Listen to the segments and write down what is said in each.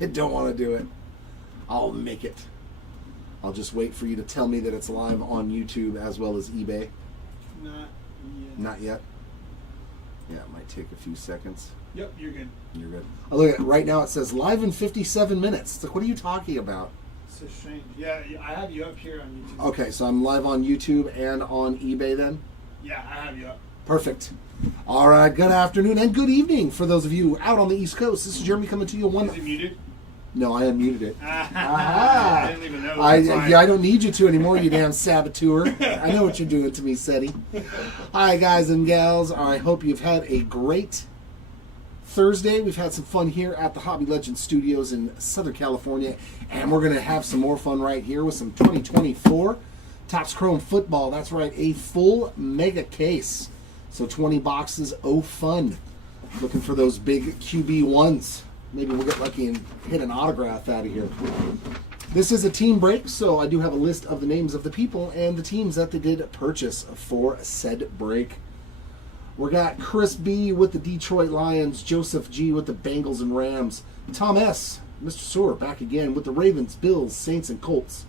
I don't want to do it. I'll make it. I'll just wait for you to tell me that it's live on YouTube as well as eBay. Not yet. Not yet? Yeah, it might take a few seconds. Yep, you're good. You're good. Oh, look, right now it says live in 57 minutes. It's like, what are you talking about? So strange. Yeah, I have you up here on YouTube. Okay, so I'm live on YouTube and on eBay then? Yeah, I have you up. Perfect. All right, good afternoon and good evening for those of you out on the East Coast. This is Jeremy coming to you. Is it muted? No, I unmuted it. I didn't even know. I don't need you to anymore, you damn saboteur. I know what you're doing to me, Seti. Hi, guys and gals. I hope you've had a great Thursday. We've had some fun here at the Hobby Legends Studios in Southern California, and we're going to have some more fun right here with some 2024 Topps Chrome football. That's right, a full mega case. So 20 boxes, oh fun. Looking for those big QB1s. Maybe we'll get lucky and hit an autograph out of here. This is a team break, so I do have a list of the names of the people and the teams that they did purchase for said break. We got Chris B with the Detroit Lions, Joseph G with the Bengals and Rams, Tom S, Mr. Sewer back again with the Ravens, Bills, Saints, and Colts,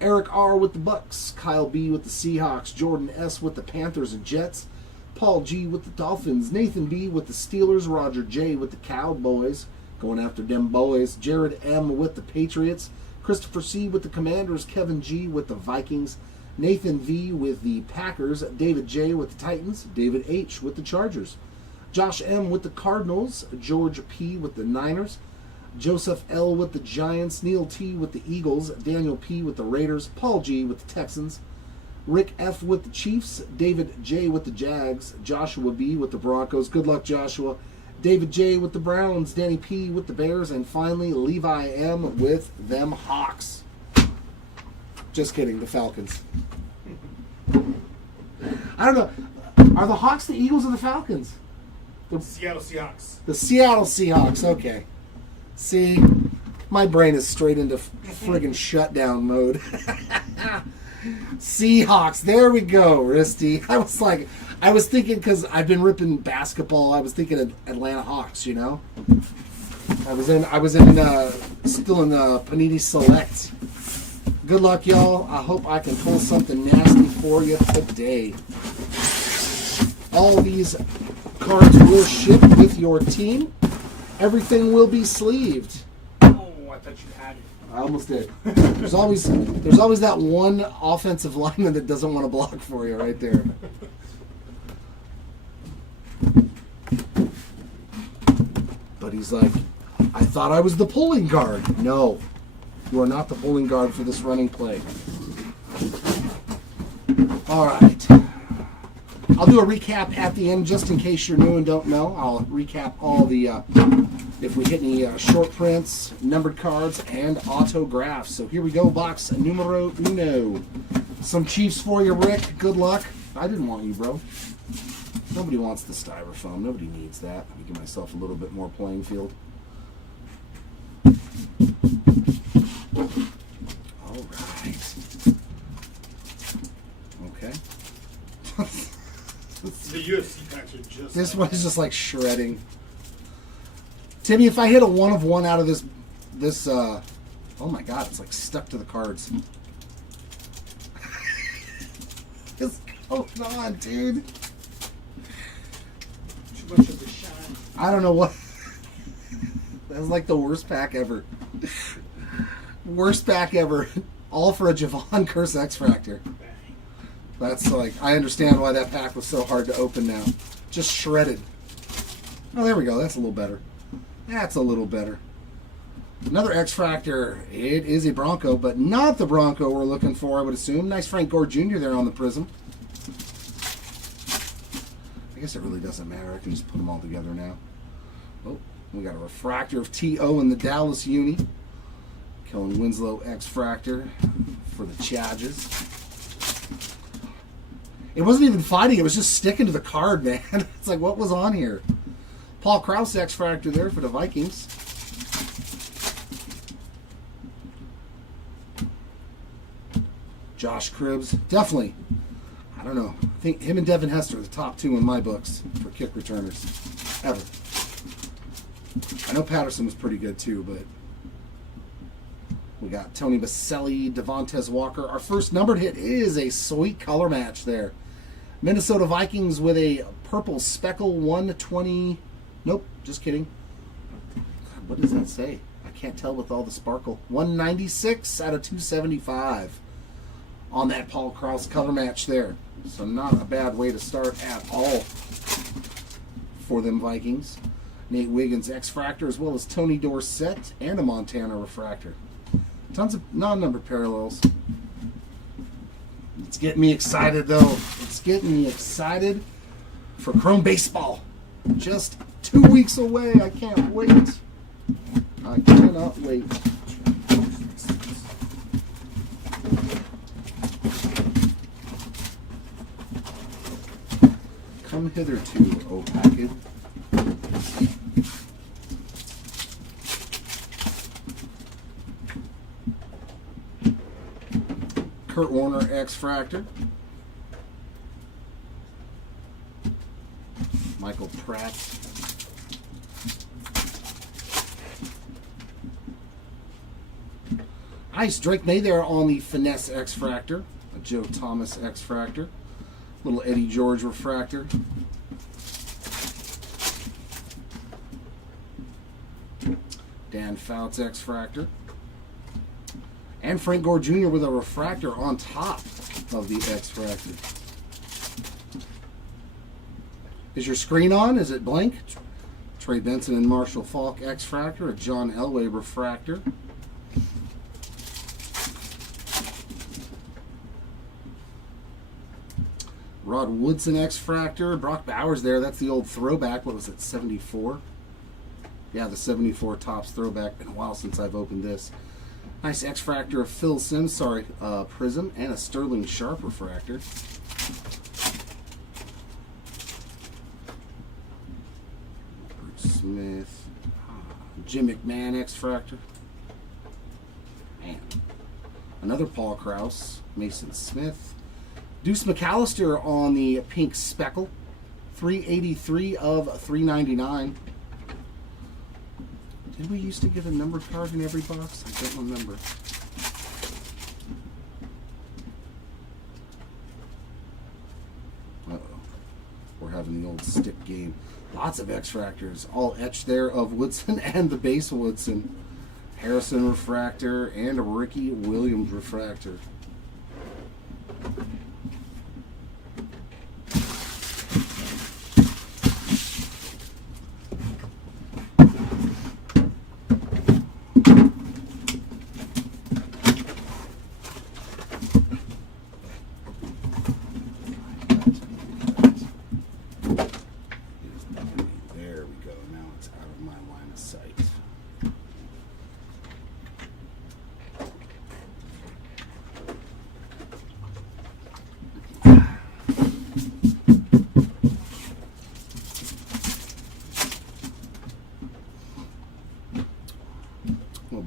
Eric R with the Bucks, Kyle B with the Seahawks, Jordan S with the Panthers and Jets, Paul G with the Dolphins, Nathan B with the Steelers, Roger J with the Cowboys, going after them boys, Jared M with the Patriots, Christopher C with the Commanders, Kevin G with the Vikings, Nathan V with the Packers, David J with the Titans, David H with the Chargers, Josh M with the Cardinals, George P with the Niners, Joseph L with the Giants, Neil T with the Eagles, Daniel P with the Raiders, Paul G with the Texans, Rick F with the Chiefs, David J with the Jags, Joshua B with the Broncos. Good luck, Joshua. David J with the Browns, Danny P with the Bears, and finally Levi M with them Hawks. Just kidding, the Falcons. I don't know. Are the Hawks the Eagles or the Falcons? The Seattle Seahawks. The Seattle Seahawks, okay. See, my brain is straight into friggin' shutdown mode. Seahawks, there we go, Risty. I was thinking, because I've been ripping basketball, I was thinking of Atlanta Hawks, you know? I was still in the Panini Select. Good luck, y'all. I hope I can pull something nasty for you today. All these cards will ship with your team. Everything will be sleeved. Oh, I thought you had it. I almost did. There's always that one offensive lineman that doesn't want to block for you right there. But he's like, I thought I was the pulling guard. No, you are not the pulling guard for this running play. All right. I'll do a recap at the end just in case you're new and don't know. I'll recap all the, if we hit any short prints, numbered cards, and autographs. So here we go, box numero uno. Some Chiefs for you, Rick. Good luck. I didn't want you, bro. Nobody wants the styrofoam. Nobody needs that. Let me give myself a little bit more playing field. All right. Okay. The UFC packs are just. This one is just like shredding. Timmy, if I hit a 1 of 1 out of this, oh my God, it's like stuck to the cards. What's going on, dude? Too much of the shine. I don't know what. That's like the worst pack ever. Worst pack ever. All for a Javon Curse X Fractor. That's like, I understand why that pack was so hard to open now. Just shredded. Oh, there we go. That's a little better. That's a little better. Another X Fractor. It is a Bronco, but not the Bronco we're looking for, I would assume. Nice Frank Gore Jr. there on the Prism. I guess it really doesn't matter. I can just put them all together now. Oh, we got a refractor of T.O. in the Dallas Uni. Kellen Winslow X Fractor for the Chargers. It wasn't even fighting. It was just sticking to the card, man. It's like, what was on here? Paul Krause X Fractor there for the Vikings. Josh Cribbs. Definitely. I don't know. I think him and Devin Hester are the top 2 in my books for kick returners. Ever. I know Patterson was pretty good too, but We got Tony Baselli, Devontae Walker. Our first numbered hit is a sweet color match there. Minnesota Vikings with a purple speckle 120. Nope, just kidding. God, what does that say? I can't tell with all the sparkle. 196 out of 275 on that Paul Krause color match there. So not a bad way to start at all for them Vikings. Nate Wiggins X-Fractor, as well as Tony Dorsett and a Montana Refractor. Tons of non-numbered parallels. It's getting me excited, though. It's getting me excited for Chrome Baseball. Just 2 weeks away. I can't wait. I cannot wait. Come hitherto, O package. Kurt Warner X-Fractor. Michael Pratt. Nice. Drake May there on the Finesse X-Fractor. A Joe Thomas X-Fractor. Little Eddie George Refractor. Dan Fouts X-Fractor. And Frank Gore Jr. with a refractor on top of the X-Fractor. Is your screen on? Is it blank? Trey Benson and Marshall Falk X-Fractor. A John Elway refractor. Rod Woodson X-Fractor. Brock Bowers there. That's the old throwback. What was it, 74? Yeah, the 74 Topps throwback. Been a while since I've opened this. Nice X-Fractor of Phil Simms, Prism, and a Sterling Sharp refractor. Bruce Smith, Jim McMahon X-Fractor, and another Paul Krause, Mason Smith, Deuce McAllister on the pink speckle, 383 of 399. Did we used to get a numbered card in every box? I don't remember. Uh-oh. We're having the old stick game. Lots of X-Fractors. All etched there of Woodson and the base Woodson. Harrison refractor and a Ricky Williams refractor.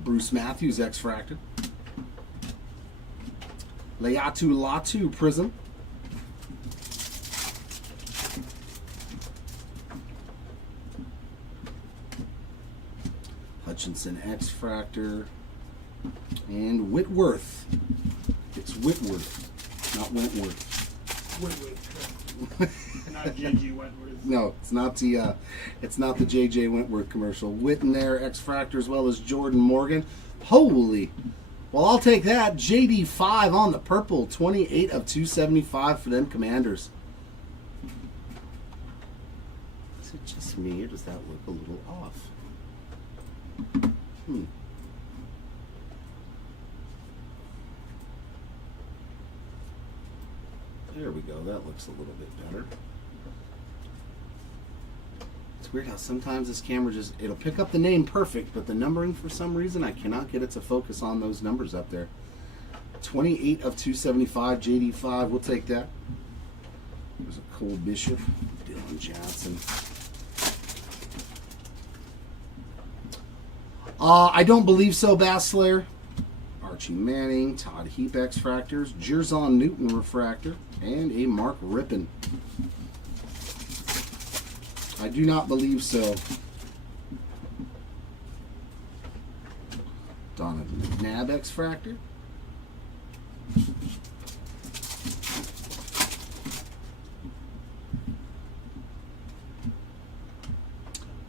Bruce Matthews X-Fractor. Leatu Latu Prism. Hutchinson X-Fractor. And Whitworth. It's Whitworth, not Wentworth. Whitworth. Not J.G. Wentworth. No, it's not the J.J. Wentworth commercial. Witten there, X-Fractor, as well as Jordan Morgan. Holy. Well, I'll take that. JD5 on the purple. 28 of 275 for them Commanders. Is it just me, or does that look a little off? There we go. That looks a little bit better. It's weird how sometimes this camera it'll pick up the name perfect, but the numbering for some reason, I cannot get it to focus on those numbers up there. 28 of 275, JD5, we'll take that. There's a Cole Bishop, Dylan Johnson. I don't believe so, Bass Slayer. Archie Manning, Todd Heap X-Fractors, Jerzon Newton Refractor, and a Mark Rippon. I do not believe so. Donovan McNabb X-Fractor.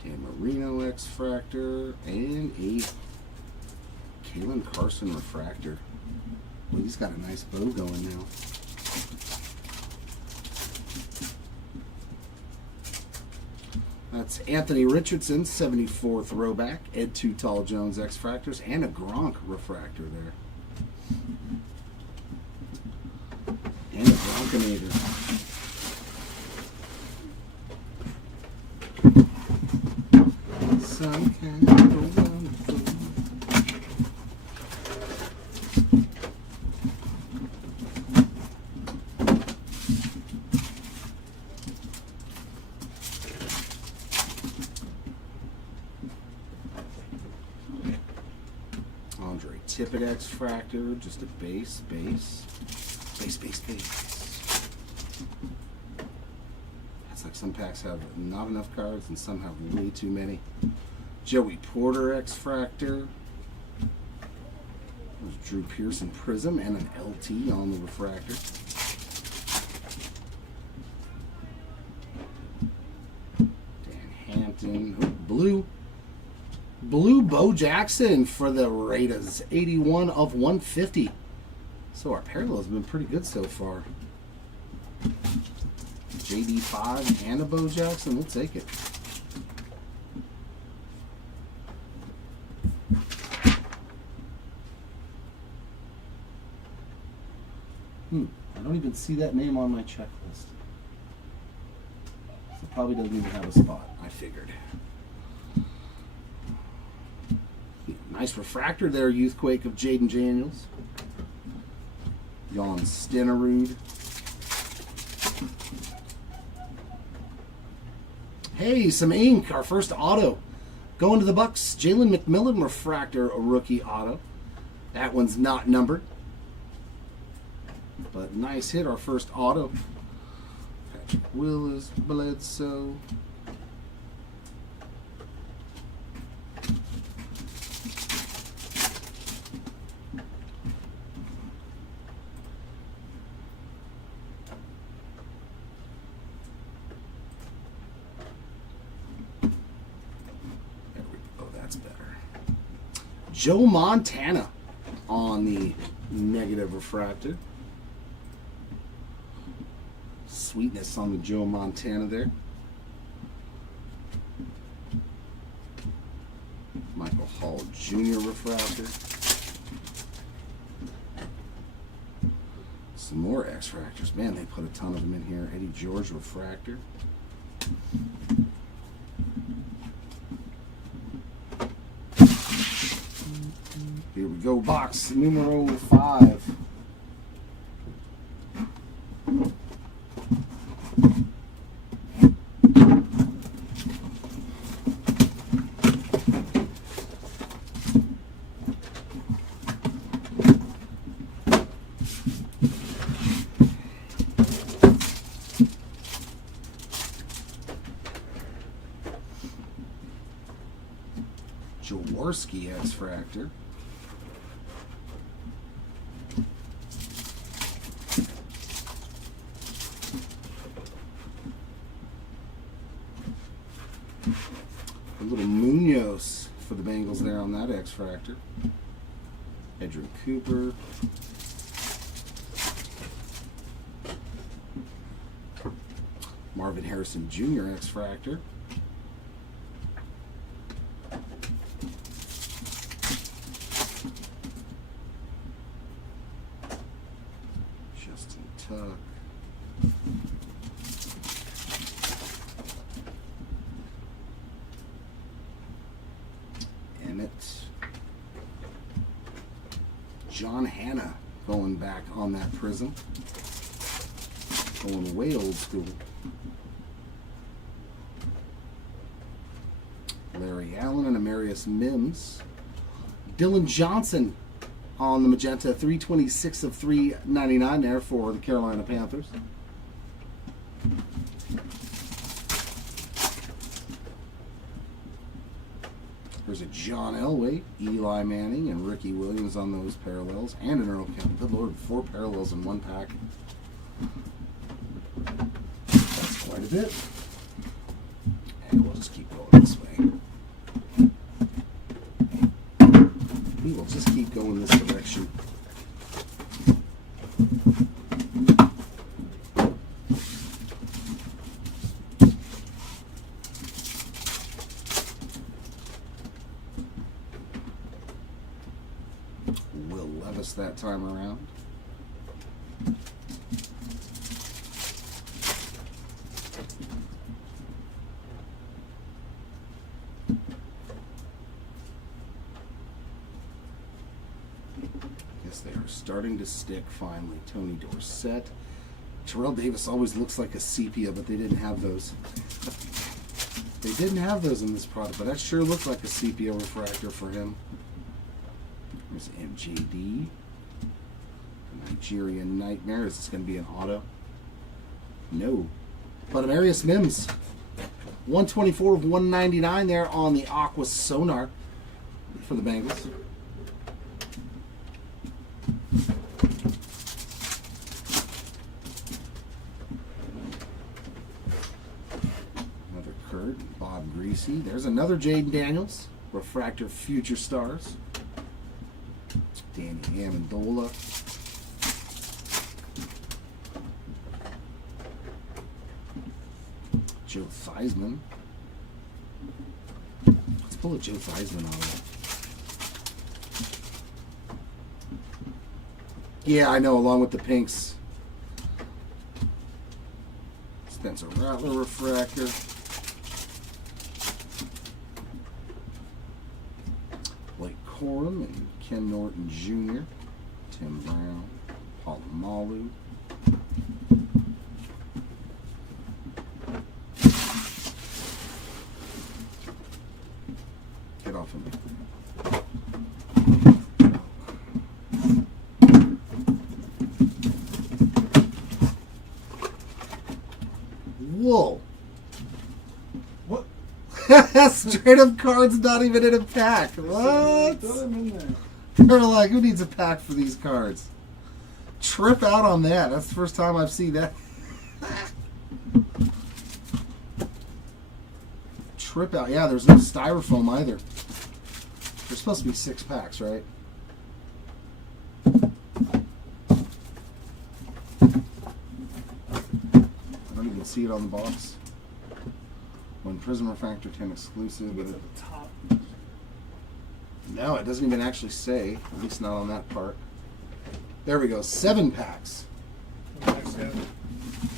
Dan Marino X-Fractor. And a Kalen Carson Refractor. Well, he's got a nice bow going now. That's Anthony Richardson, 74 throwback. Ed Too Tall Jones X-Fractors. And a Gronk Refractor there. And a Gronkinator. Some kind of wonderful. Andre Tippett X-Fractor, just a base. It's like some packs have not enough cards and some have way too many. Joey Porter X-Fractor. There's Drew Pearson Prism and an LT on the refractor. Dan Hampton, Blue Bo Jackson for the Raiders, 81 of 150. So our parallel has been pretty good so far. JD5 and a Bo Jackson, we'll take it. I don't even see that name on my checklist. So probably doesn't even have a spot, I figured. Nice refractor there, Youthquake of Jaden Daniels. Jan Stenerud. Hey, some ink, our first auto. Going to the Bucks, Jalen McMillan refractor, a rookie auto. That one's not numbered. But nice hit, our first auto. Patrick Willis, Bledsoe. Joe Montana on the negative refractor. Sweetness on the Joe Montana there. Michael Hall Jr. refractor. Some more X-Fractors. Man, they put a ton of them in here. Eddie George refractor. Here we go, box numero 5. Jaworski X-Fractor. A little Munoz for the Bengals there on that X-Fractor. Edrin Cooper. Marvin Harrison Jr. X-Fractor. Justin Tuck. John Hanna going back on that prism. Going way old school. Larry Allen and Amarius Mims. Dylan Johnson on the magenta, 326 of 399 there for the Carolina Panthers. There's a John Elway, Eli Manning, and Ricky Williams on those parallels, and an Earl Campbell. Good Lord, 4 parallels in one pack. That's quite a bit. And we'll just keep going this way. We will just keep going this direction. Will Levis that time around. Guess they are starting to stick finally. Tony Dorsett. Terrell Davis always looks like a sepia, but they didn't have those. They didn't have those in this product, but that sure looks like a sepia refractor for him. There's MJD. The Nigerian Nightmare. Is this going to be an auto? No. But Amarius Mims. 124 of 199 there on the Aqua Sonar for the Bengals. Another Kurt. Bob Greasy. There's another Jaden Daniels. Refractor Future Stars. Danny Amendola. Joe Theismann. Let's pull a Joe Theismann out. Yeah, I know, along with the pinks. Spencer Rattler refractor. Blake Corum and Ken Norton Jr., Tim Brown, Palomalu. Get off of me. Whoa. What? Straight up cards not even in a pack. What? Throw them in there. They're like, who needs a pack for these cards? Trip out on that. That's the first time I've seen that. Trip out. Yeah, there's no styrofoam either. There's supposed to be 6 packs, right? I don't even see it on the box. One Prism Refractor 10 exclusive. It's at the top. No, it doesn't even actually say. At least not on that part. There we go. 7 packs. Next guy.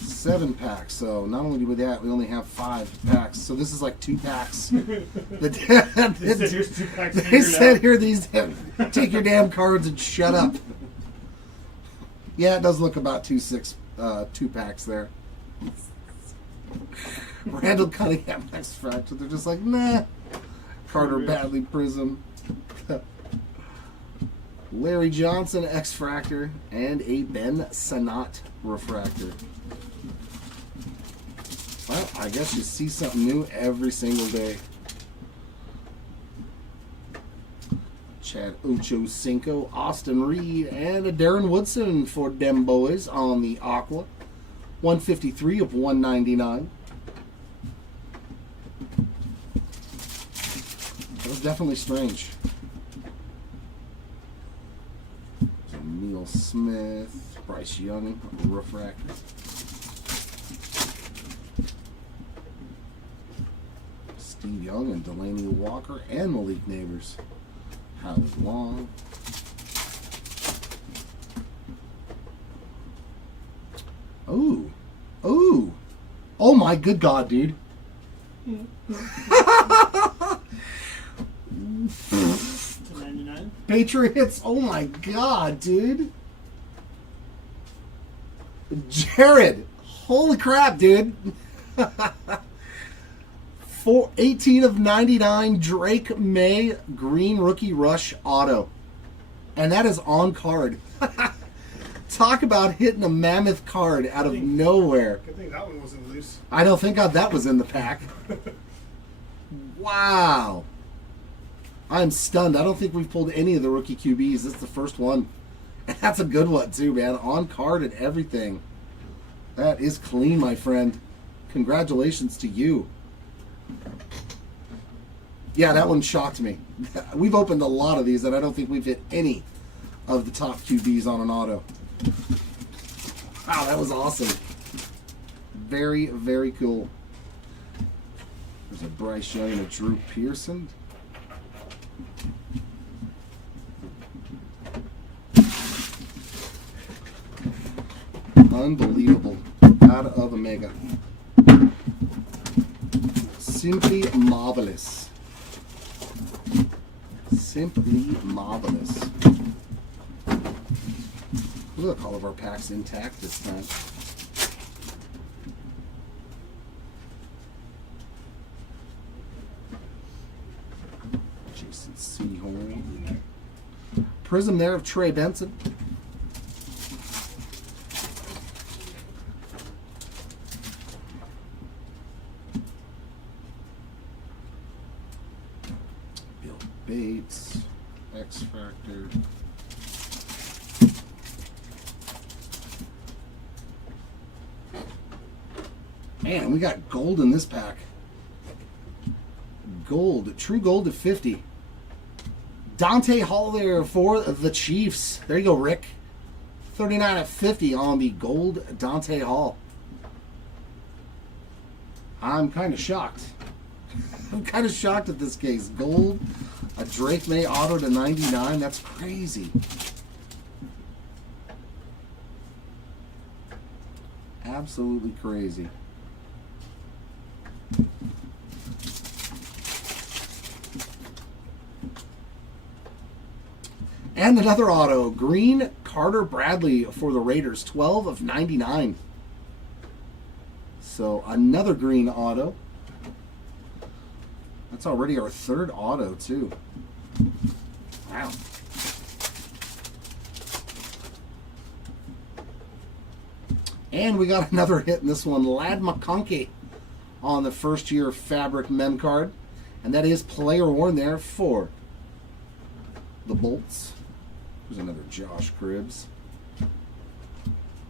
7 packs. So not only do we that, we only have 5 packs. So this is like 2 packs. They said, "Here's 2 packs They figured said out." here these take your damn cards and shut up. Yeah, it does look about 2 packs there. Randall Cunningham X Fractor. They're just like, nah. Carter Badley Prism. Larry Johnson X Fractor and a Ben Sanat Refractor. Well, I guess you see something new every single day. Chad Ochocinco, Austin Reed, and a Darren Woodson for them boys on the Aqua. 153 of 199. That was definitely strange. So Neil Smith, Bryce Young, refractor. Steve Young and Delaney Walker and Malik Neighbors. Howard Long. Ooh. Ooh. Oh my good God, dude. $2.99. Patriots. Oh my God, dude. Jared. Holy crap, dude. 18 of 99 Drake May Green Rookie Rush Auto. And that is on card. Talk about hitting a mammoth card out of nowhere. Good thing that one wasn't loose. I don't think that was in the pack. Wow. I'm stunned. I don't think we've pulled any of the rookie QBs. This is the first one. And that's a good one, too, man. On card and everything. That is clean, my friend. Congratulations to you. Yeah, that one shocked me. We've opened a lot of these, and I don't think we've hit any of the top QBs on an auto. Wow, that was awesome. Very, very cool. There's a Bryce Young and a Drew Pearson. Unbelievable. Out of a mega. Simply marvelous. Simply marvelous. Look, all of our packs intact this time. Jason Sehorn. Prism there of Trey Benson. Bill Bates. X Factor. Man, we got gold in this pack. Gold. True gold to 50. Dante Hall there for the Chiefs. There you go, Rick. 39 at 50 on the gold Dante Hall. I'm kind of shocked. I'm kind of shocked at this case. Gold. A Drake May auto to 99. That's crazy. Absolutely crazy. And another auto, green Carter Bradley for the Raiders, 12 of 99. So another green auto. That's already our third auto too. Wow. And we got another hit in this one, Lad McConkey on the first year fabric mem card. And that is player worn there for the Bolts. There's another Josh Cribbs.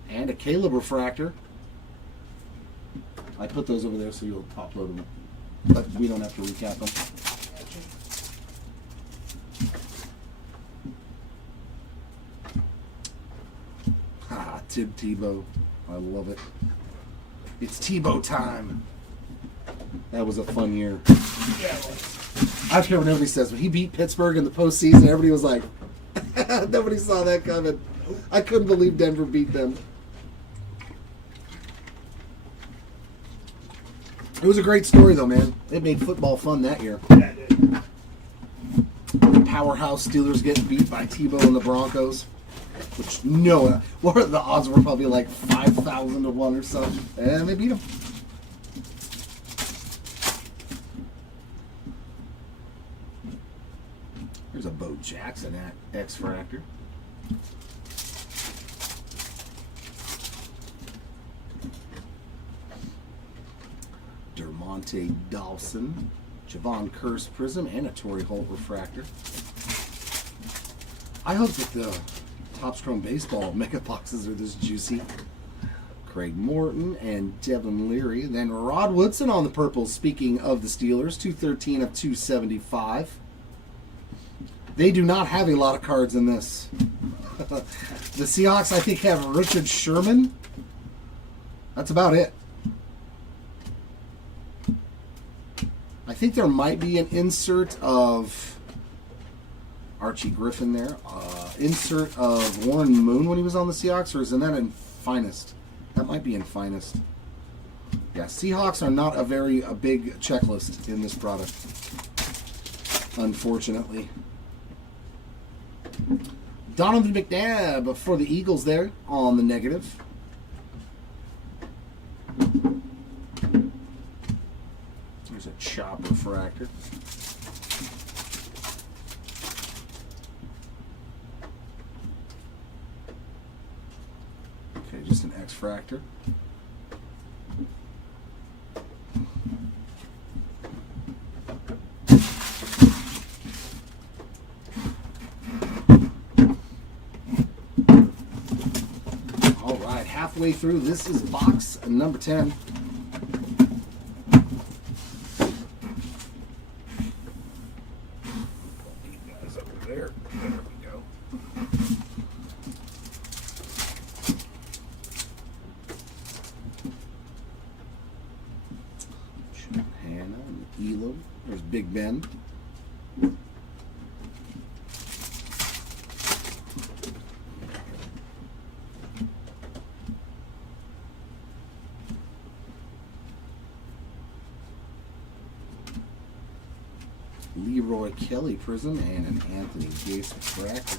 And a Caleb refractor. I put those over there so you'll top load them. But we don't have to recap them. Ah, Tim Tebow. I love it. It's Tebow time. That was a fun year. Yeah, well, I don't care what nobody says, but he beat Pittsburgh in the postseason. Everybody was like, nobody saw that coming. I couldn't believe Denver beat them. It was a great story, though, man. It made football fun that year. yeah, it did. The powerhouse Steelers getting beat by Tebow and the Broncos. Which, no, what the odds were probably like 5,000 to 1 or something. And they beat them. There's a Bo Jackson at X-Fractor. Dermonte Dawson, Javon Curse Prism, and a Torrey Holt Refractor. I hope that the Topps Chrome Baseball mega boxes are this juicy. Craig Morton and Devin Leary. Then Rod Woodson on the purple, speaking of the Steelers, 213 of 275. They do not have a lot of cards in this. The Seahawks, I think, have Richard Sherman. That's about it. I think there might be an insert of Archie Griffin there. Insert of Warren Moon when he was on the Seahawks, or isn't that in Finest? That might be in Finest. Yeah, Seahawks are not a big checklist in this product, unfortunately. Donovan McNabb for the Eagles there on the negative. There's a Chop refractor. Okay, just an X-fractor. halfway through. This is box number 10. Guys over there. There we go. Hannah and Elo. There's Big Ben. Leroy Kelly Prism and an Anthony Gase Refractor.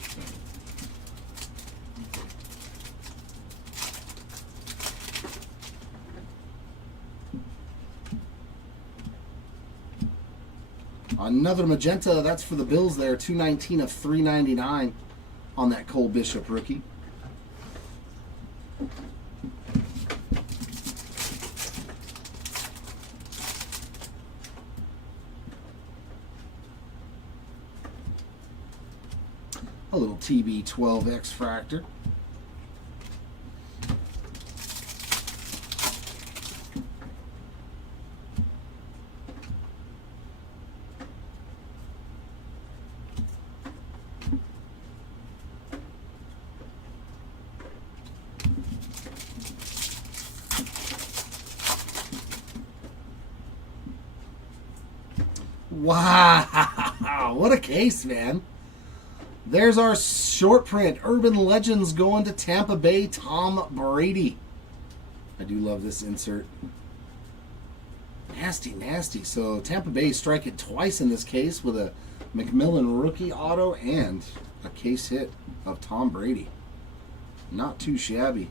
Another magenta, that's for the Bills there, 219 of 399 on that Cole Bishop rookie. A little TB12 X-Fractor. Wow, what a case, man. There's our short print, Urban Legends going to Tampa Bay, Tom Brady. I do love this insert. Nasty, nasty. So Tampa Bay strike it twice in this case with a McMillan rookie auto and a case hit of Tom Brady. Not too shabby.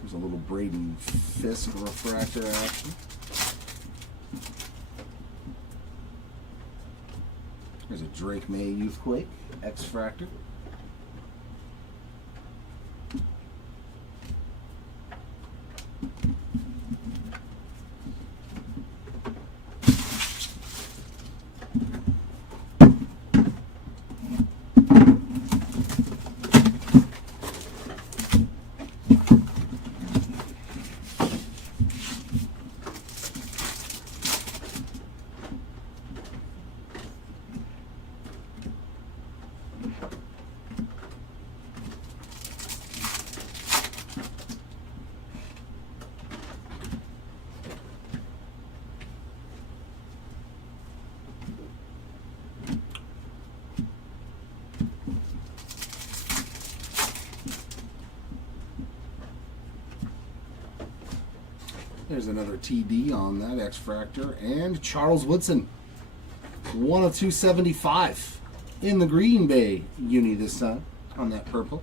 There's a little Braden Fisk refractor action. There's a Drake May Youthquake X-Fractor. There's another TD on that X-Fractor. And Charles Woodson, 1 of 275 in the Green Bay uni this time on that purple.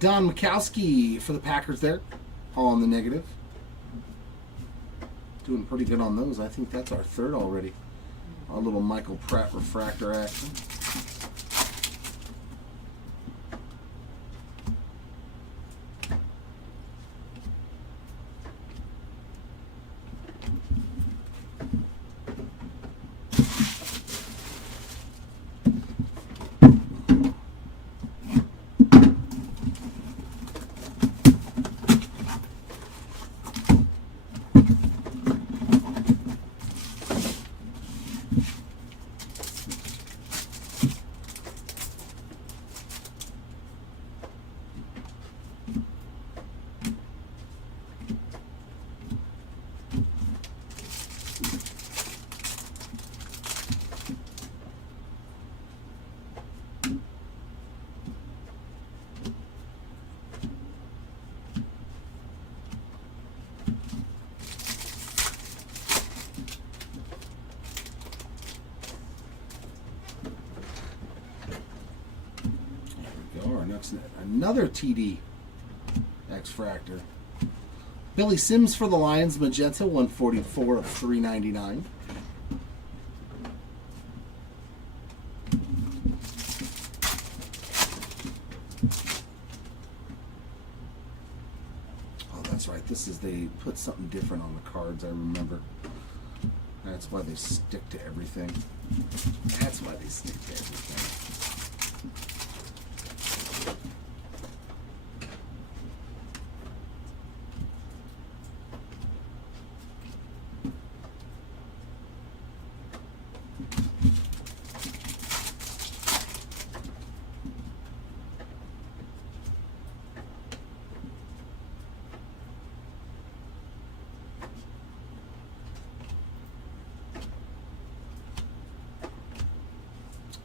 Don Mikowski for the Packers there on the negative. Doing pretty good on those. I think that's our third already. Our little Michael Pratt refractor action. Stuxnet. Another TD X-Fractor. Billy Sims for the Lions, magenta, 144 of 399. Oh, that's right. This is, they put something different on the cards, I remember. That's why they stick to everything. That's why they stick to everything.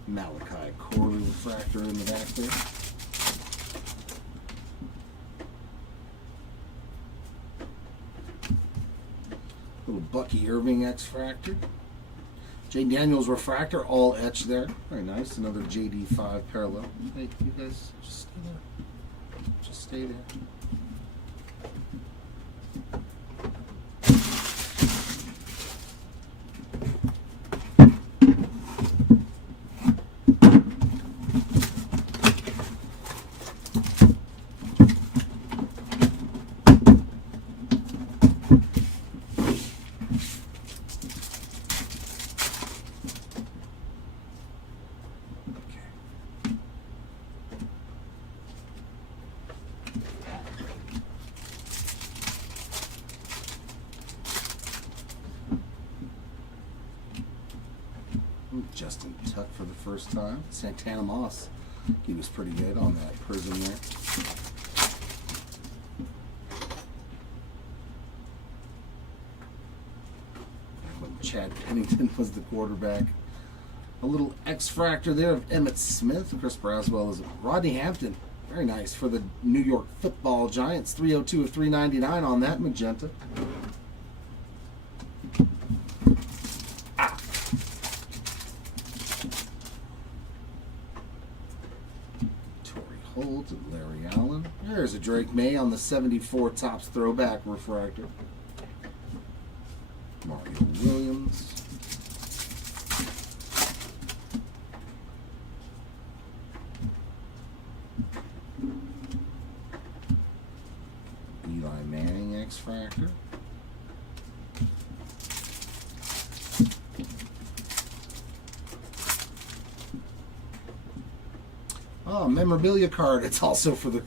Malachi quarter refractor in the back there. Little Bucky Irving X-Fractor. Jay Daniels refractor, all etched there. Very nice. Another JD5 parallel. Hey, you guys, just stay there. Just stay there. Justin Tuck for the first time. Santana Moss. He was pretty good on that prism there. When Chad Pennington was the quarterback. A little X-Fractor there of Emmitt Smith. Chris Braswell is Rodney Hampton. Very nice for the New York Football Giants. 302 of 399 on that magenta. Holt and Larry Allen. There's a Drake May on the 74 Topps throwback refractor. Mario Williams. Eli Manning X-Fractor. Oh, memorabilia card. It's also for the.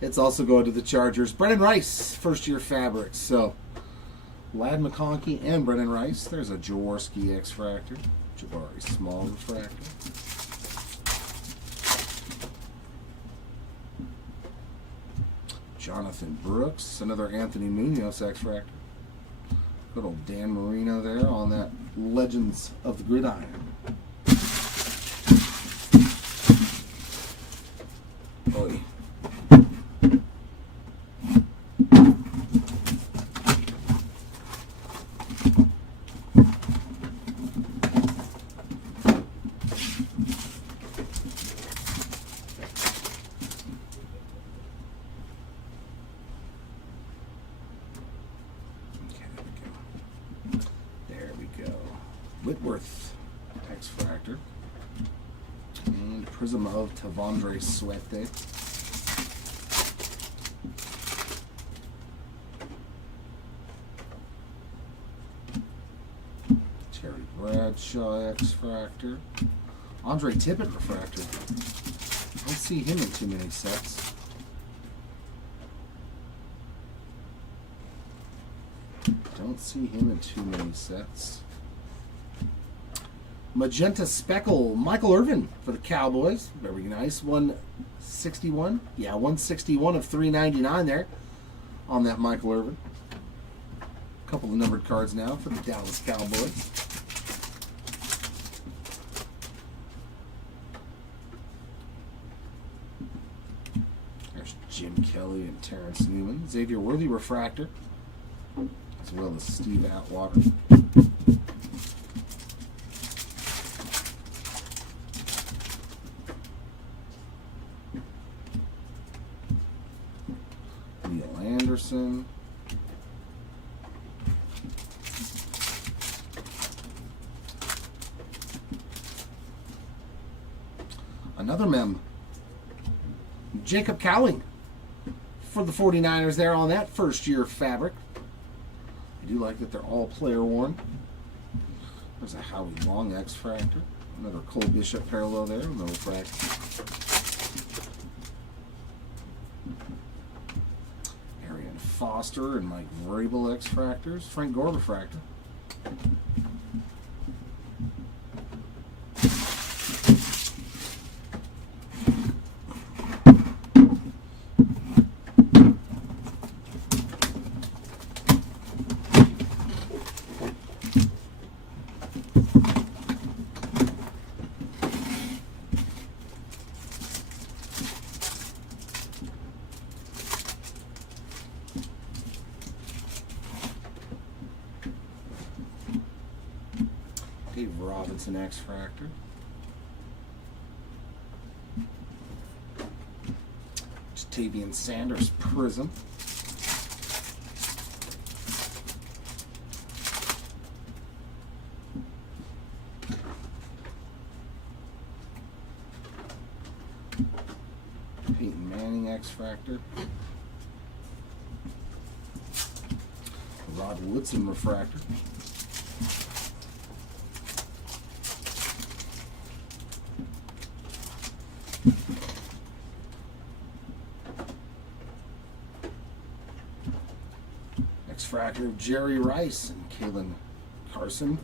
It's also going to the Chargers. Brennan Rice, first-year fabrics. So, Lad McConkey and Brennan Rice. There's a Jaworski X-Fractor. Jabari Small refractor. Jonathan Brooks. Another Anthony Munoz X-Fractor. Good old Dan Marino there on that Legends of the Gridiron. Boy. There we go. Whitworth X-Fractor. And Prism of Tavondre Suete. Terry Bradshaw X-Fractor. Andre Tippett refractor. I don't see him in too many sets. Don't see him in too many sets. Magenta Speckle, Michael Irvin for the Cowboys. Very nice. 161. Yeah, 161 of 399 there on that Michael Irvin. A couple of numbered cards now for the Dallas Cowboys. There's Jim Kelly and Terrence Newman. Xavier Worthy refractor, as well as Steve Atwater. Harrison. Another mem. Jacob Cowling for the 49ers there on that first-year fabric. I do like that they're all player worn. There's a Howie Long X-Fractor. Another Cole Bishop parallel there. No refractor. Arian Foster and Mike Vrabel X-Fractors. Frank Gore refractor. Dave Robinson X-Fractor. Jatavian Sanders Prism. Peyton Manning X-Fractor. Rod Woodson Refractor. X-Fractor of Jerry Rice and Kalen Carson.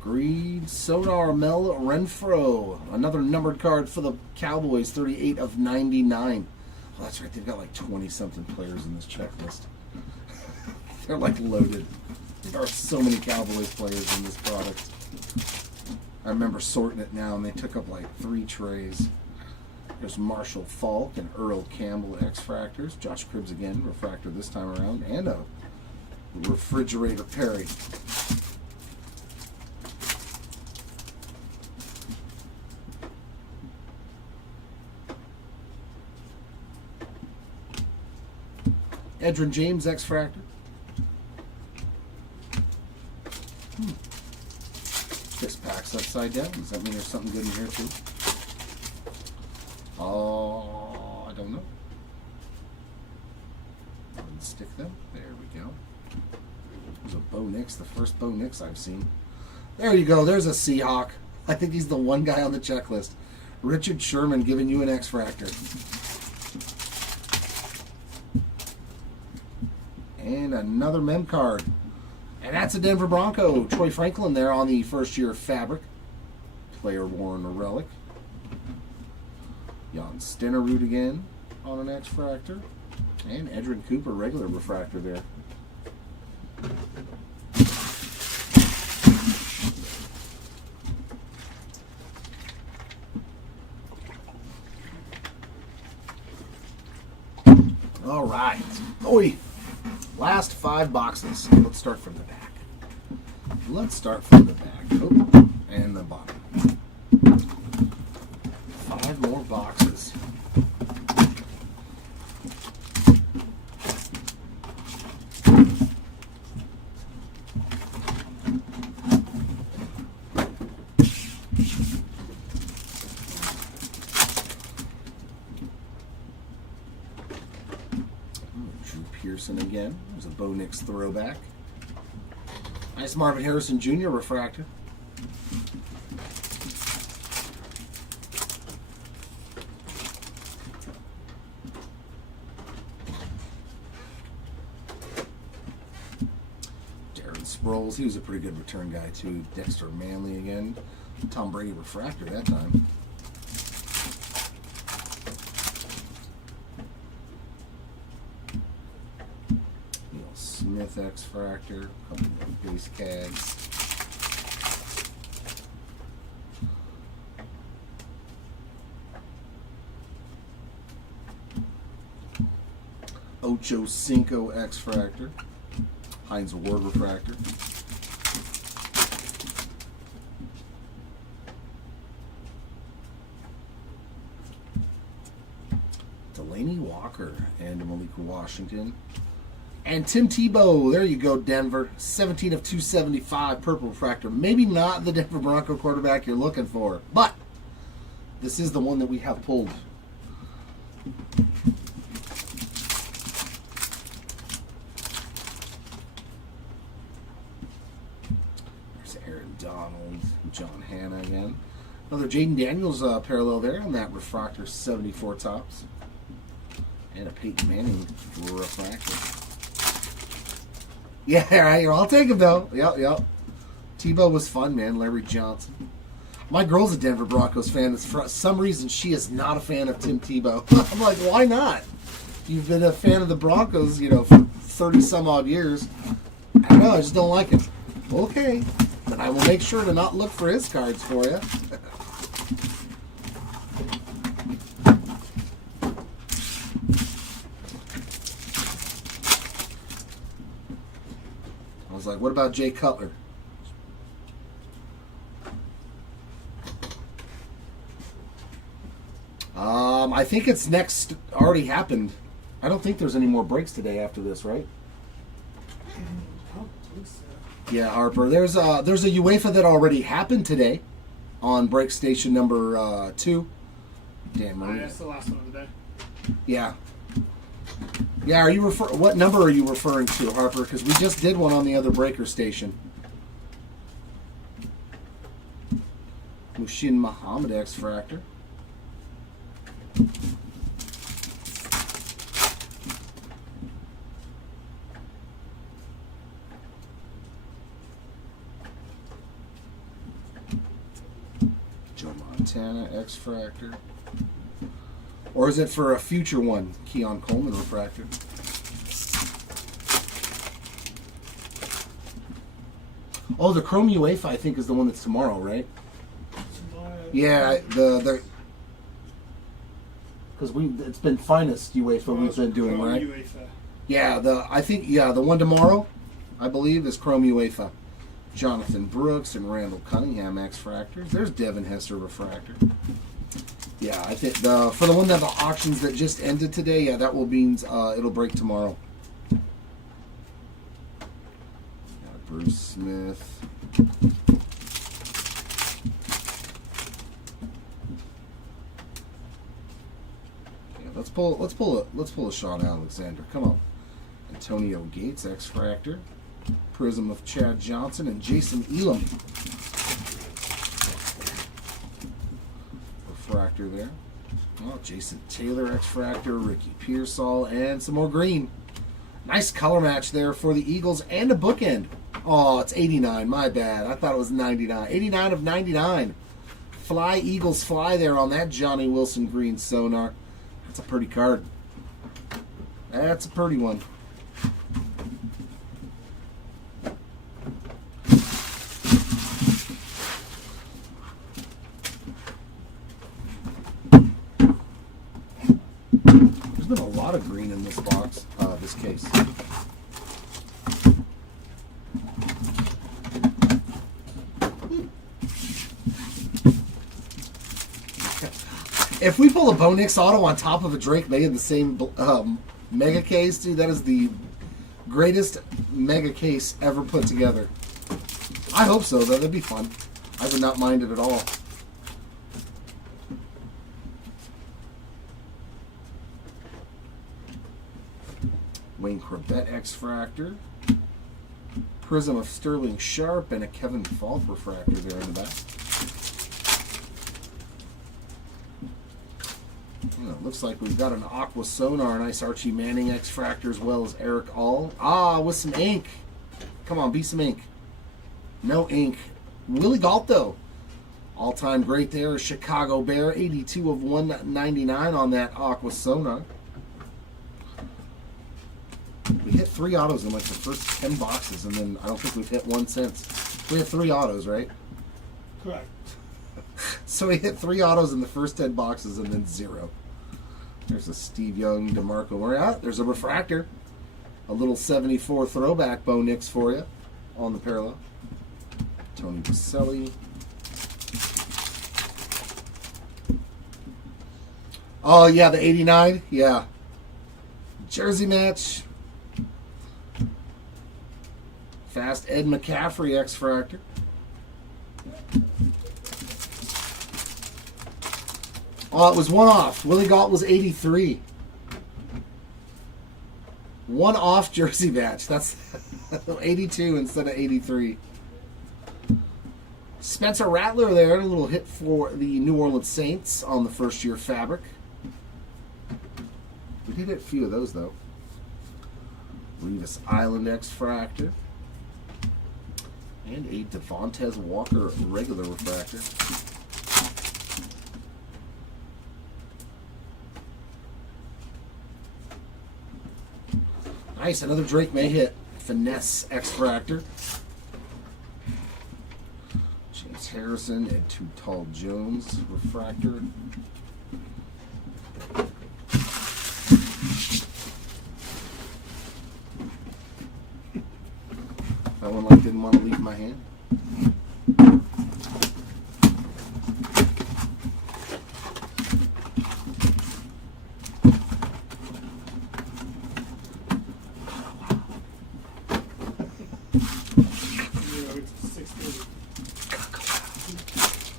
Greed, Sodar, Mel Renfro. Another numbered card for the Cowboys, 38 of 99. Oh, that's right. They've got like 20-something players in this checklist. They're like loaded. There are so many Cowboys players in this product. I remember sorting it now, and they took up like 3 trays. There's Marshall Falk and Earl Campbell X-Fractors. Josh Cribbs again, refractor this time around. And a Refrigerator Perry. Edrin James X-Fractor. This pack's upside down. Does that mean there's something good in here too? Oh, I don't know. Stick them. There we go. There's a Bo Nix, the first Bo Nix I've seen. There you go. There's a Seahawk. I think he's the one guy on the checklist. Richard Sherman giving you an X-Fractor. And another mem card. And that's a Denver Bronco. Troy Franklin there on the first-year fabric. Player worn relic. Jan Stenerud again on an X-Fractor. And Edrin Cooper, regular refractor there. All right. Oi. Last 5 boxes. Let's start from the back. Let's start from the back. Oh, and the bottom. 5 more boxes. Pearson again. There's a Bo Nix throwback. Nice Marvin Harrison Jr. refractor. Darren Sproles, he was a pretty good return guy too. Dexter Manley again. Tom Brady refractor that time. Smith X-Fractor, a couple of base cads. Ocho Cinco X-Fractor. Heinz Ward refractor. Delaney Walker and Malik Washington. And Tim Tebow, there you go, Denver. 17 of 275, purple refractor. Maybe not the Denver Bronco quarterback you're looking for, but this is the one that we have pulled. There's Aaron Donald, John Hanna again. Another Jaden Daniels parallel there on that refractor, 74 tops. And a Peyton Manning refractor. Yeah, right. I'll take him though. Yep. Tebow was fun, man. Larry Johnson. My girl's a Denver Broncos fan. For some reason, she is not a fan of Tim Tebow. I'm like, why not? You've been a fan of the Broncos, for 30 some odd years. I don't know. I just don't like him. Okay, then I will make sure to not look for his cards for you. I was like, what about Jay Cutler? I think it's next. Already happened. I don't think there's any more breaks today after this, right? I don't think so. Yeah, Harper. There's a UEFA that already happened today on break station number 2. Dan Marie. That's the last one of the day. Yeah. Yeah, are you what number are you referring to, Harper? Because we just did one on the other breaker station. Mushin Muhammad X-Fractor. Joe Montana X-Fractor. Or is it for a future one? Keon Coleman refractor. Oh, the Chrome UEFA I think is the one that's tomorrow, right? Yeah, the because it's been finest UEFA we've been doing, right? UEFA. Yeah, the one tomorrow, I believe, is Chrome UEFA. Jonathan Brooks and Randall Cunningham X-Fractors. There's Devin Hester refractor. Yeah, I think for the one that the auctions that just ended today, yeah, that will be it'll break tomorrow. Bruce Smith. Yeah, let's pull a Sean Alexander. Come on. Antonio Gates X-Fractor. Prism of Chad Johnson and Jason Elam. Refractor there. Oh, Jason Taylor X-Fractor, Ricky Pearsall, and some more green. Nice color match there for the Eagles and a bookend. Oh, it's 89. My bad. I thought it was 99. 89 of 99. Fly, Eagles, fly there on that Johnny Wilson green sonar. That's a pretty card. That's a pretty one. There's been a lot of green in this box, this case. If we pull a Bo Nix auto on top of a Drake May in the same mega case, dude, that is the greatest mega case ever put together. I hope so, though. That'd be fun. I would not mind it at all. Wayne Corbett X-Fractor. Prism of Sterling Sharp and a Kevin Falk refractor there in the back. Looks like we've got an Aqua Sonar, nice Archie Manning X-Fractor as well as Eric All. With some ink. Come on, be some ink. No ink. Willie Galto. All-time great there. Chicago Bear, 82 of 199 on that Aqua Sonar. We hit 3 autos in like the first 10 boxes, and then I don't think we've hit one since. We have 3 autos, right? Correct. So we hit 3 autos in the first 10 boxes and then 0. There's a Steve Young, DeMarco Murray. There's a refractor. A little 74 throwback Bo Nix for you on the parallel. Tony Baselli. Oh, yeah, the 89. Yeah. Jersey match. Ed McCaffrey X-Fractor. Oh, it was one off. Willie Galt was 83. One off jersey batch. That's 82 instead of 83. Spencer Rattler there. A little hit for the New Orleans Saints on the first year fabric. We did hit a few of those, though. Revis Island X-Fractor. And a Devontae Walker regular refractor. Nice, another Drake May hit. Finesse X-Fractor. Chase Harrison and Too Tall Jones refractor. That one like didn't want to leave my hand.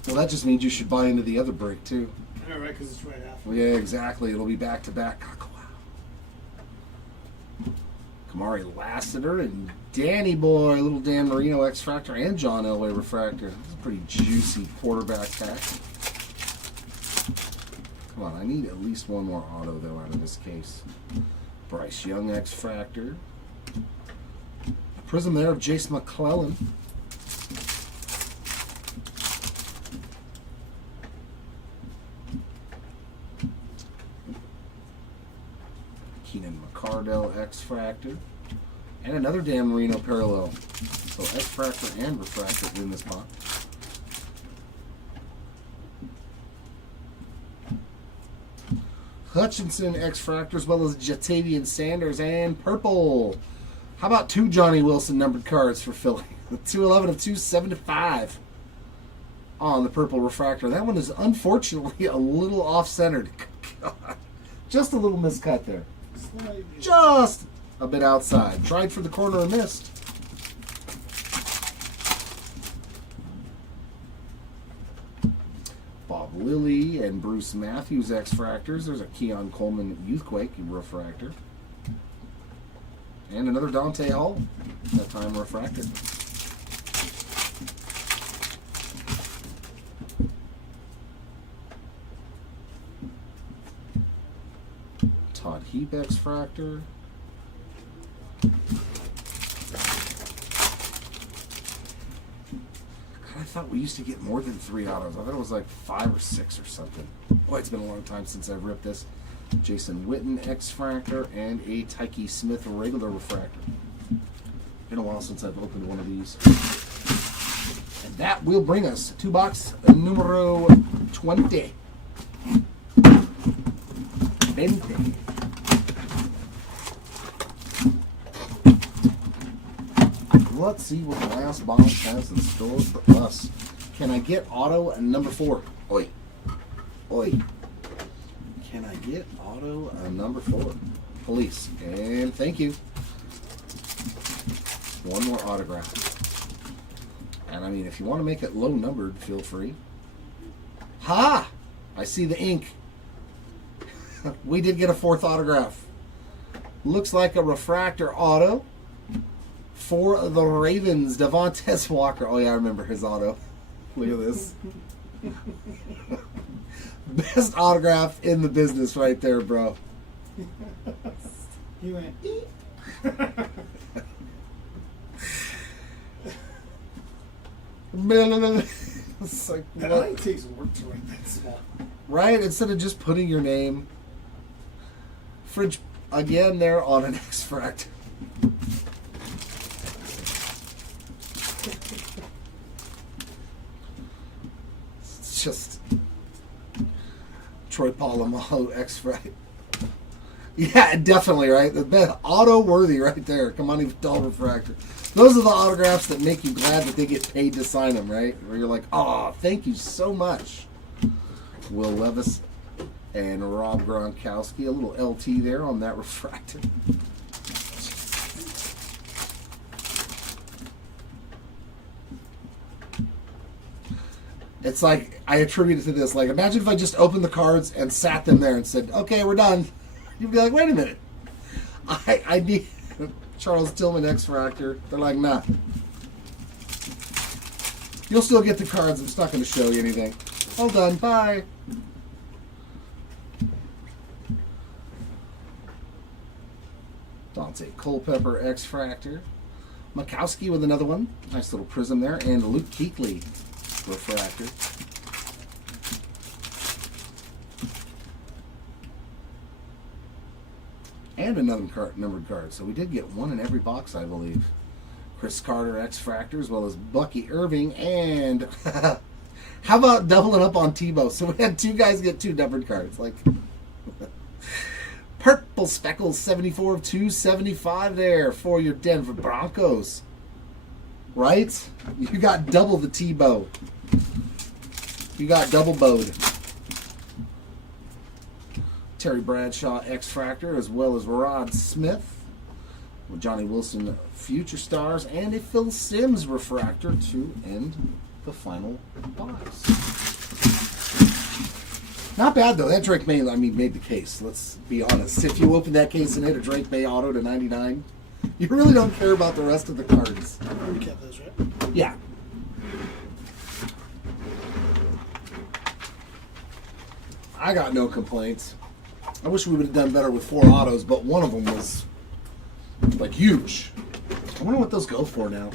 Well, that just means you should buy into the other break too. I know, right? Because it's right after. Well, yeah, exactly. It'll be back to back. Kamari Lassiter and Danny Boy, little Dan Marino X-Fractor and John Elway Refractor. This is a pretty juicy quarterback pack. Come on, I need at least one more auto though out of this case. Bryce Young X-Fractor. A prism there of Jace McClellan. Keenan McCardell X-Fractor. And another Dan Marino parallel. So X-Fractor and refractor in this box. Hutchinson X-Fractor as well as Jatavian Sanders and purple. How about two Johnny Wilson numbered cards for Philly? 211 of 275 on the purple refractor. That one is unfortunately a little off-centered. Just a little miscut there. Just a bit outside. Tried for the corner and missed. Bob Lilly and Bruce Matthews X-Fractors. There's a Keon Coleman Youthquake refractor. And another Dante Hall. That time refractor. Todd Heap X-Fractor. I thought we used to get more than 3 autos. I thought it was like 5 or 6 or something. Boy, it's been a long time since I've ripped this. Jason Witten X-Fractor and a Tyke Smith regular refractor. Been a while since I've opened one of these. And that will bring us to box numero 20. 20. Let's see what the last box has in store for us. Can I get auto number 4? Oi. Oi. Can I get auto number 4? Police. And thank you. One more autograph. And I mean, if you want to make it low numbered, feel free. Ha! I see the ink. We did get a 4th autograph. Looks like a refractor auto. For the Ravens, Devontae Walker. Oh, yeah, I remember his auto. Look at this. Best autograph in the business right there, bro. He went, It's like, that what? only takes work to write that small. Right? Instead of just putting your name. Fridge, again, there on an X-Fractor. Just Troy Polamalu X-Fractor. Yeah, definitely, right? The best auto worthy right there. Come on, even dull refractor. Those are the autographs that make you glad that they get paid to sign them, right? Where you're like, oh, thank you so much. Will Levis and Rob Gronkowski. A little LT there on that refractor. It's like, I attribute it to this. Like, imagine if I just opened the cards and sat them there and said, okay, we're done. You'd be like, wait a minute. I need Charles Tillman X-Fractor. They're like, nah. You'll still get the cards. I'm just not going to show you anything. All done. Bye. Dante Culpepper X-Fractor. Makowski with another one. Nice little prism there. And Luke Kuechly refractor. And another numbered card. So we did get one in every box, I believe. Chris Carter X-Fractor, as well as Bucky Irving. And how about doubling up on Tebow? So we had two guys get two numbered cards. Like, Purple Speckles, 74 of 275 there for your Denver Broncos. Right? You got double the Tebow. You got double bowed. Terry Bradshaw X-Fractor, as well as Rod Smith. With Johnny Wilson Future Stars, and a Phil Simms refractor to end the final box. Not bad though. That Drake May, made the case. Let's be honest. If you open that case and hit a Drake May auto to 99, you really don't care about the rest of the cards. We kept those, right? Yeah. I got no complaints. I wish we would have done better with 4 autos, but one of them was like huge. I wonder what those go for now.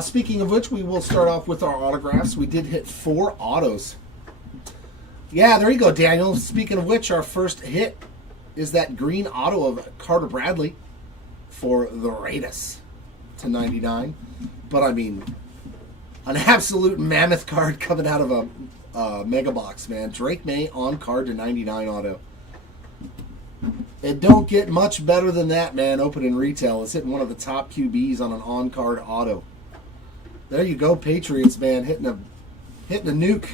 Speaking of which, we will start off with our autographs. We did hit 4 autos. Yeah, there you go, Daniel. Speaking of which, our first hit is that green auto of Carter Bradley for the Raiders to 99. But I mean, an absolute mammoth card coming out of a mega box, man. Drake May on card to 99 auto. It don't get much better than that, man. Opening retail is hitting one of the top QBs on an on-card auto. There you go, Patriots, man, hitting a nuke.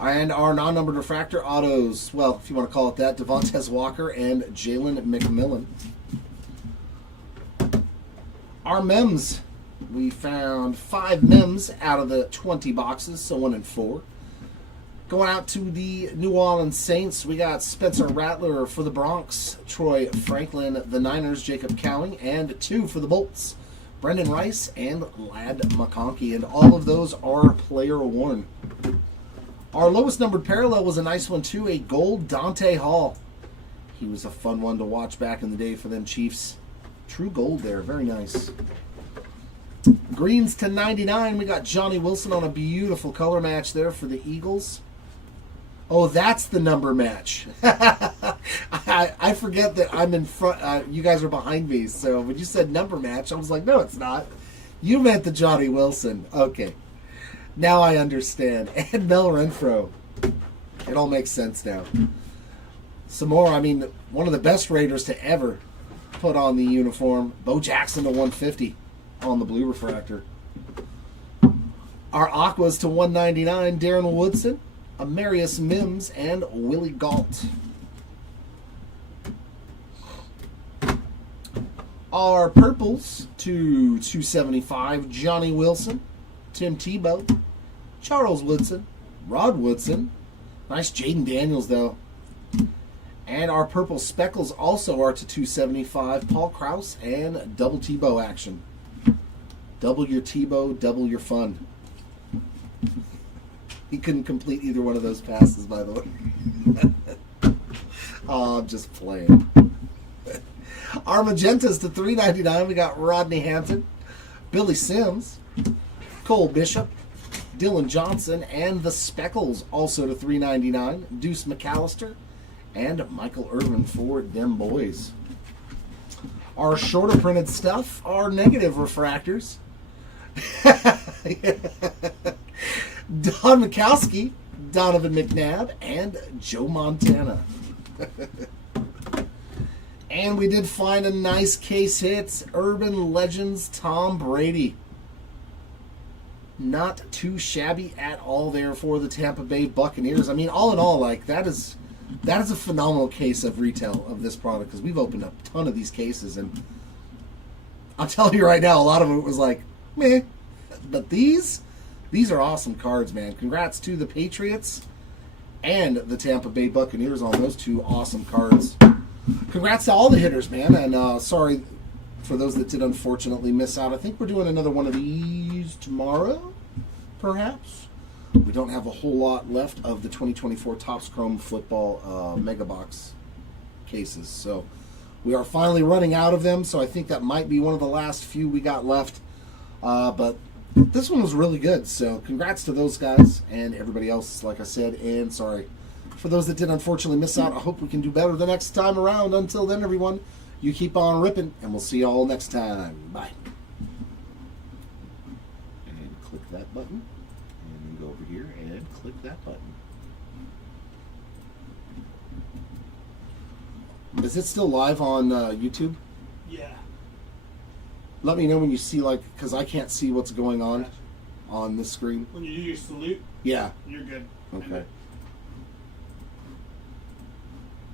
And our non-numbered refractor autos, well, if you want to call it that, Devontae Walker and Jalen McMillan. Our mems, we found 5 mems out of the 20 boxes, so 1 and 4. Going out to the New Orleans Saints, we got Spencer Rattler for the Bronx, Troy Franklin, the Niners, Jacob Cowing, and 2 for the Bolts, Brendan Rice and Lad McConkey, and all of those are player worn. Our lowest numbered parallel was a nice one too, a gold Dante Hall. He was a fun one to watch back in the day for them Chiefs. True gold there, very nice. Greens to 99, we got Johnny Wilson on a beautiful color match there for the Eagles. Oh, that's the number match. I forget that I'm in front. You guys are behind me, so when you said number match, I was like, no, it's not. You meant the Johnny Wilson. Okay. Now I understand. And Mel Renfro. It all makes sense now. Some more, one of the best Raiders to ever put on the uniform. Bo Jackson to 150 on the blue refractor. Our Aquas to 199, Darren Woodson, Amarius Mims, and Willie Galt. Our Purples to 275, Johnny Wilson, Tim Tebow, Charles Woodson, Rod Woodson. Nice Jaden Daniels, though. And our Purple Speckles also are to 275, Paul Krause, and double Tebow action. Double your Tebow, double your fun. He couldn't complete either one of those passes, by the way. Oh, I'm just playing. Our Magentas to 399, we got Rodney Hampton, Billy Sims, Cole Bishop, Dylan Johnson, and the Speckles also to 399, Deuce McAllister, and Michael Irvin for them boys. Our shorter printed stuff are negative refractors. Don Mikowski, Donovan McNabb, and Joe Montana. And we did find a nice case hit. Urban Legends Tom Brady. Not too shabby at all there for the Tampa Bay Buccaneers. All in all, that is a phenomenal case of retail of this product, because we've opened up a ton of these cases, and I'm telling you right now, a lot of it was like, meh. But these These are awesome cards, man. Congrats to the Patriots and the Tampa Bay Buccaneers on those two awesome cards. Congrats to all the hitters, man. And sorry for those that did unfortunately miss out. I think we're doing another one of these tomorrow, perhaps. We don't have a whole lot left of the 2024 Topps Chrome Football MEGABOX cases. So we are finally running out of them. So I think that might be one of the last few we got left. But this one was really good. So congrats to those guys and everybody else, like I said. And sorry for those that did unfortunately miss out. I hope we can do better the next time around. Until then, everyone, you keep on ripping, and we'll see you all next time. Bye. And click that button. And then go over here and click that button. Is it still live on YouTube? Yeah. Let me know when you see, like, because I can't see what's going on Gotcha. on this screen. When you do your salute, Yeah. you're good. Okay.